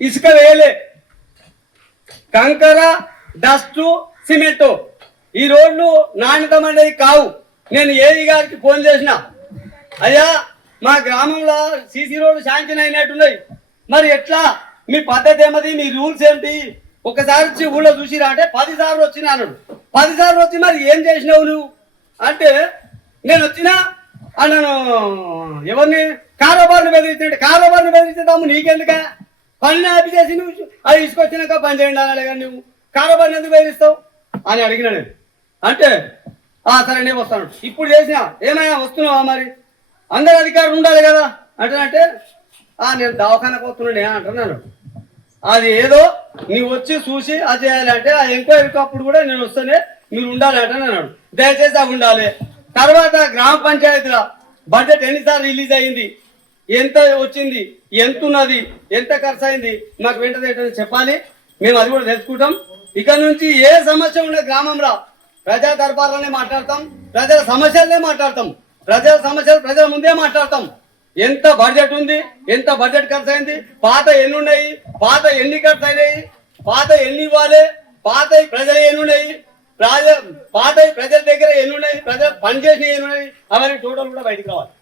ఇసుక వేయలే, కంకర, డస్ట్, సిమెంట్ ఈ రోడ్లు నాణ్యతమైనవి కావు. నేను ఏఈ గారికి ఫోన్ చేసిన, అయ్యా మా గ్రామంలో సీసీ రోడ్డు శాంక్షన్ అయినట్టున్నాయి, మరి ఎట్లా మీ పద్ధతి ఏమది, మీ రూల్స్ ఏంటి, ఒకసారి వచ్చి ఊళ్ళో చూసిరా అంటే 10 సార్లు వచ్చినా అన్నాడు. 10 సార్లు వచ్చి మరి ఏం చేసినావు నువ్వు అంటే, నేను వచ్చినా అన్నాను. ఎవరిని? కారోబార్ని బెదిరించండి. కారోబార్ని బెదిరించేదాము నీకెందుక? పని ఆపి చేసి నువ్వు అది తీసుకొచ్చినాక పని చేయండి అనాలి కానీ నువ్వు కారోబార్ని ఎందుకు బెదిరిస్తావు అని అడిగినా నేను. అంటే సరే నేను వస్తాను. ఇప్పుడు చేసినా ఏమైనా వస్తున్నావా, మరి అందరు అధికారులు ఉండాలి కదా అంటే నేను దవాఖానకు వస్తున్నానే అంటున్నాను. అది ఏదో నీవు వచ్చి చూసి అది చేయాలంటే ఆ ఎంక్వైరీకి అప్పుడు కూడా నేను వస్తేనే మీరు ఉండాలి అంటే అన్నాడు. దయచేసి అవి ఉండాలి. తర్వాత గ్రామ పంచాయతీల బడ్జెట్ ఎన్నిసార్లు రిలీజ్ అయింది, ఎంత వచ్చింది, ఎంత ఉన్నది, ఎంత ఖర్చు అయింది మాకు వెంటనే చెప్పాలి. మేము అది కూడా తెలుసుకుంటాం. ఇక నుంచి ఏ సమస్య ఉన్న గ్రామంలో ప్రజా దర్బార్లోనే మాట్లాడతాం, ప్రజల సమస్యలనే మాట్లాడతాం, ప్రజల సమస్యలు ప్రజల ముందే మాట్లాడతాం. ఎంత బడ్జెట్ ఉంది, ఎంత బడ్జెట్ ఖర్చు అయింది, పాత ఎన్ని ఉన్నాయి, పాత ఎన్ని ఖర్చు అయినాయి, పాత ఎన్ని ఇవ్వాలి, పాత ప్రజలు ఎన్ని ఉన్నాయి, పాత ప్రజల దగ్గర ఎన్ని ఉన్నాయి, ప్రజలు పనిచేసి ఎన్ని ఉన్నాయి, అవన్నీ టోటల్ కూడా బయటకు రావాలి.